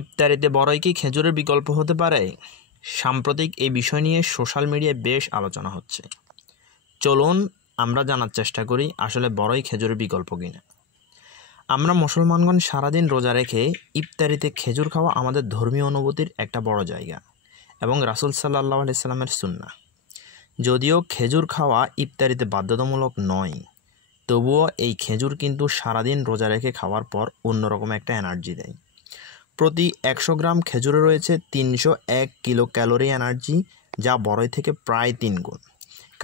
ইফতারিতে বড়ই কি খেজুরের বিকল্প হতে পারে? সাম্প্রতিক এই বিষয় নিয়ে সোশ্যাল মিডিয়ায় বেশ আলোচনা হচ্ছে। চলুন আমরা জানার চেষ্টা করি আসলে বড়ই খেজুরের বিকল্প কিনা। আমরা মুসলমানগণ সারাদিন রোজা রেখে ইফতারিতে খেজুর খাওয়া আমাদের ধর্মীয় অনুভূতির একটা বড় জায়গা এবং রাসূল সাল্লাল্লাহু আলাইহি সাল্লামের সুন্নাহ। যদিও খেজুর খাওয়া ইফতারিতে বাধ্যতামূলক নয়, তবুও এই খেজুর কিন্তু সারাদিন রোজা রেখে খাওয়ার পর অন্যরকম একটা এনার্জি দেয়। প্রতি 100 গ্রাম খেজুরে রয়েছে 301 কিলো ক্যালোরি এনার্জি, যা বড়ই থেকে প্রায় 3 গুণ,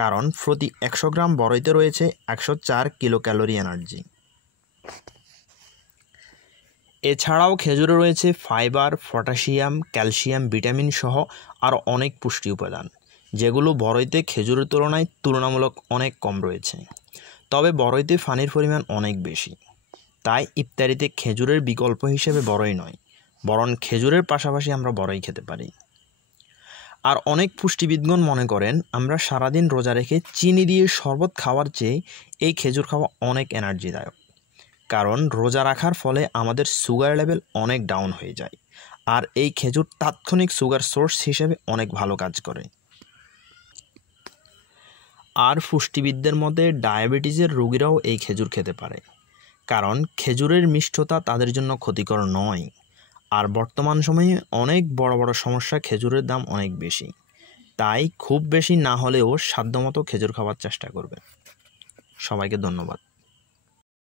কারণ প্রতি 100 গ্রাম বড়ইতে রয়েছে 104 কিলো ক্যালোরি এনার্জি। এছাড়াও খেজুরে রয়েছে ফাইবার, পটাশিয়াম, ক্যালসিয়াম, ভিটামিন সহ আরও অনেক পুষ্টি উপাদান, যেগুলো বড়ইতে খেজুরের তুলনায় তুলনামূলক অনেক কম রয়েছে। তবে বড়ইতে পানির পরিমাণ অনেক বেশি, তাই ইফতারিতে খেজুরের বিকল্প হিসেবে বড়ই নয়, বরং খেজুরের পাশাপাশি আমরা বড়ই খেতে পারি। আর অনেক পুষ্টিবিদগণ মনে করেন আমরা সারাদিন রোজা রেখে চিনি দিয়ে শরবত খাওয়ার চেয়ে এই খেজুর খাওয়া অনেক এনার্জিদায়ক, কারণ রোজা রাখার ফলে আমাদের সুগার লেভেল অনেক ডাউন হয়ে যায়, আর এই খেজুর তাৎক্ষণিক সুগার সোর্স হিসেবে অনেক ভালো কাজ করে। আর পুষ্টিবিদদের মতে ডায়াবেটিসের রোগীরাও এই খেজুর খেতে পারে, কারণ খেজুরের মিষ্টতা তাদের জন্য ক্ষতিকর নয়। আর বর্তমান সময়ে অনেক বড় বড় সমস্যা, খেজুরের দাম অনেক বেশি, তাই খুব বেশি না হলেও সাধ্যমতো খেজুর খাওয়ার চেষ্টা করবেন। সবাইকে ধন্যবাদ।